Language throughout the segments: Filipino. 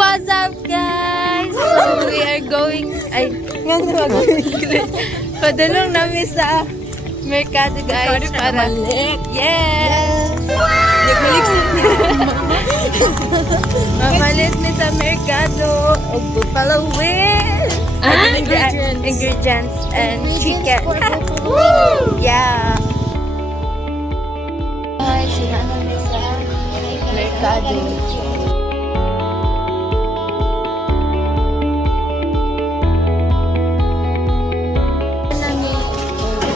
What's up, guys? So we are going. Ay, padulong namin sa Mercado, guys. Para yes. Mamalit mi sa Mercado. Buffalo wings. Ingredients and chicken. Yeah. Guys, sinano mi sa Mercado.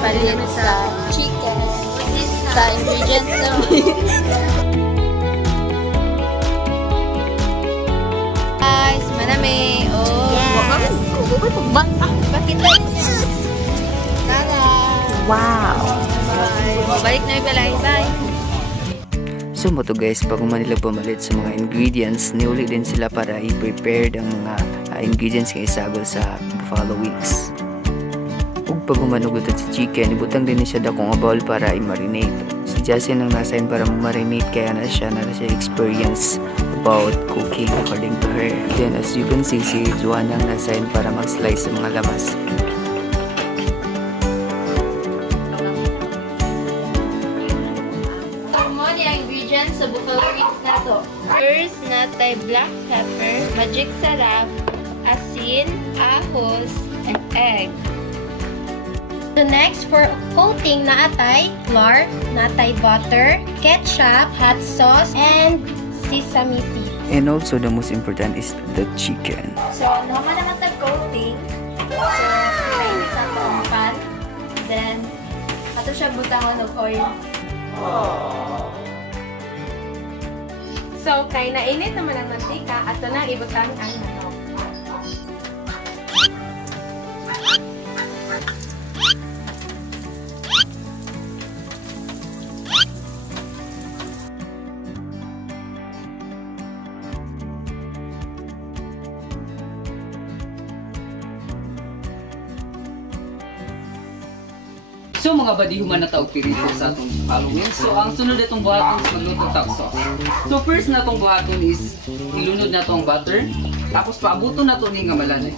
Palit sa chicken. Sa ingredients naman. Guys, manami. Oh, yes. Bakit na niya? Tara. Wow. Bye. Balik na yung balay. Bye. So mo to guys, pag nila pumalit sa mga ingredients, niuli din sila para i-prepare ang mga ingredients ng isagol sa buffalo wings. Ug pag umanugot sa chicken, ibutang din siya dakong bowl para i-marinate. Si Jasin ang nasain para mag-marinate, kaya na siya experience about cooking according to her. Then as you can see, si Juan ang nasain para mag-slice sa mga lamas. Sa buffalo wings na to. First, natay black pepper, magic sarap, asin, ahos, and egg. So next, for coating, naatay flour, natay butter, ketchup, hot sauce, and sesame seeds. And also, the most important is the chicken. So, naman naman tag-coating. So, kainit na ito ang pan. Then, ato siya butangon ng oil. So, kay nainit naman ang mantika, ato na ibutang ang manok. So mga badi, human na tao pirito sa atong Halloween. So ang sunod itong buhaton sa magluto tag sauce. So first na itong buhaton is ilunod na itong butter. Tapos paabuto na ito ni nga malanay.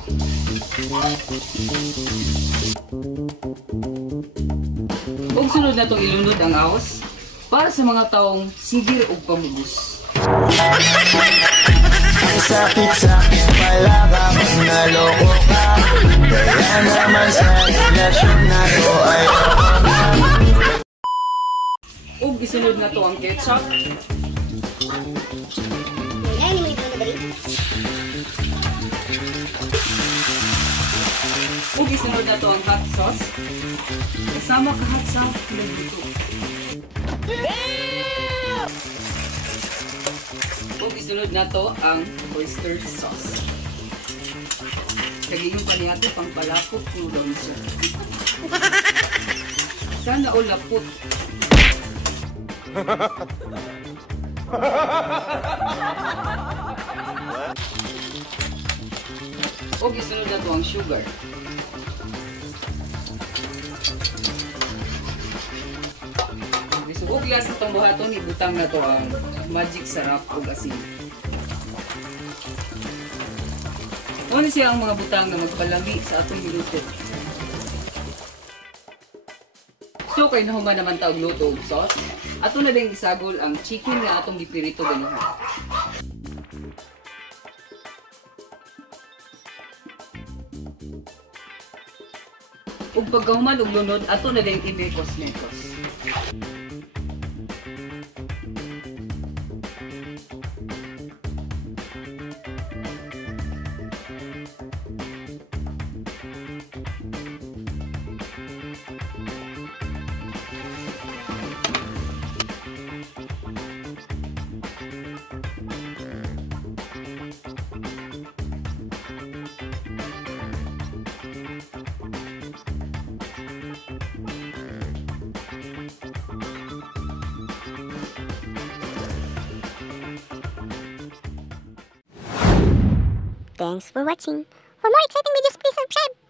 Ug sunod na itong ilunod ang ahos para sa mga taong sigir o pamubos. Ang sakit-sakit pala kapag naloko ka. Kaya naman sa relasyon na to ay ug isunod na to ang ketchup. Ug isunod na to ang hot sauce. Kasama kahat sa luto. Ug isunod na to ang oyster sauce. Kagiyong pa niya ito pang palapot kulong siya. Sana o lapot. Ug isunod na to ang sugar. Ug last itong buhaton, ibutang na to ang magic sarap ug asin. Ano siya ang mga butang na magpalami sa atong niluto. So kay nahuman naman taog luto og sauce, ato na din isagol ang chicken nga atong gipirito ganiha. Ug pagkahuman og lunod, ato na din imekos-mekos. Thanks for watching. For more exciting videos, please subscribe.